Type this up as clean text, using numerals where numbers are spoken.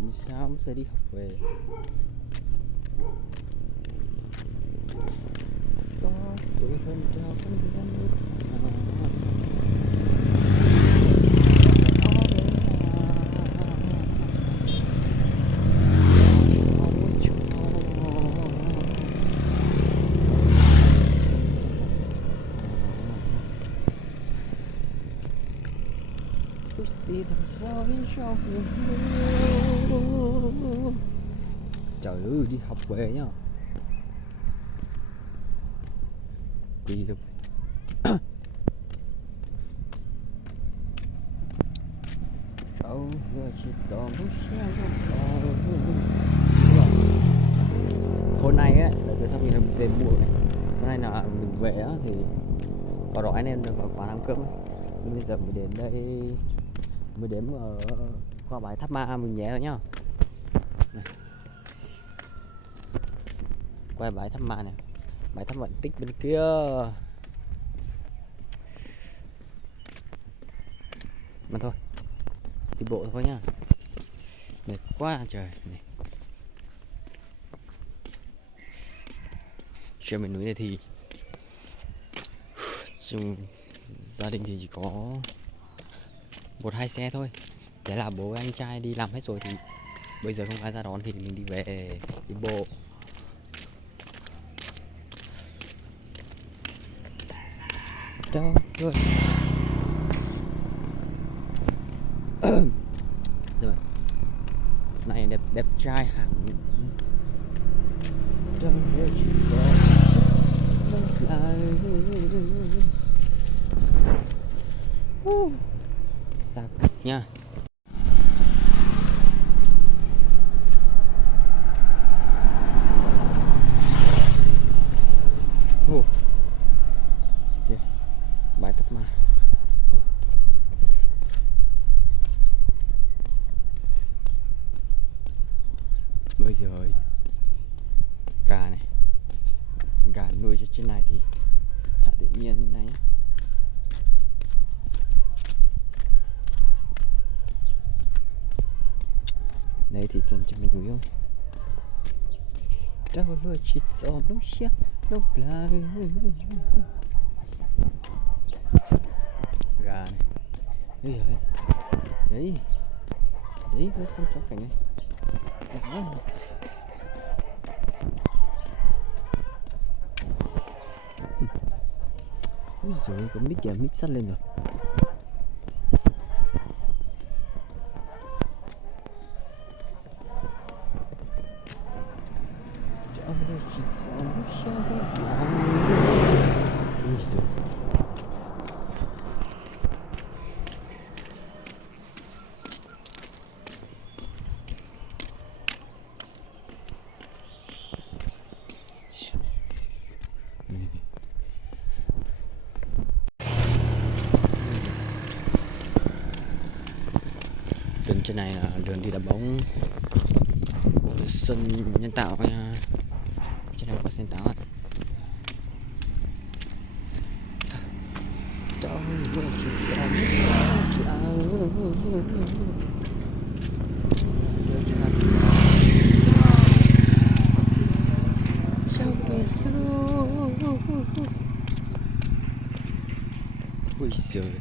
Vì sao sẽ đi học về? Có tuổi hơn cho con gái nước gì thật dối cho người yêu. Trời ơi, đi học về nhá. Đi được. Đâu vừa chỉ gió bút xe hôm nay á là từ sau khi mình về muộn này, hôm nay là mình về á thì có đói anh em được vào quán ăn cơm ấy. Nhưng bây giờ mới đến đây, mới đến ở qua bãi Tháp Ma mình nhé rồi nhá. Này. Quay bãi Tháp Ma này, bãi Tháp Vận Tích bên kia. Mà thôi, đi bộ thôi nhá, mệt quá trời này. Trên miền núi này thì chung gia đình thì chỉ có 1-2 xe thôi. Thế là bố anh trai đi làm hết rồi thì bây giờ không ai ra đón thì mình đi về đi bộ. Đâu rồi. Rồi. Này đẹp đẹp trai hẳn. Đâu rồi chỉ có lại. Xa cách nha. Kìa, bãi Tháp Ma. Bây giờ gà này, gà nuôi cho trên này thì thả tự nhiên như này nhé. Đây thì toàn cho mình núi thôi. Đâu rồi chỉ ôm lúc xia lúc lại. Gà này, đấy rồi, đấy, đấy với con chó cảnh này. Đó. Ôi giời, có mic kìa, mic sắt lên rồi. Đường trên này là đường đi đá bóng của sân nhân tạo nha. Trên này có sân tạo ạ. Ui giời.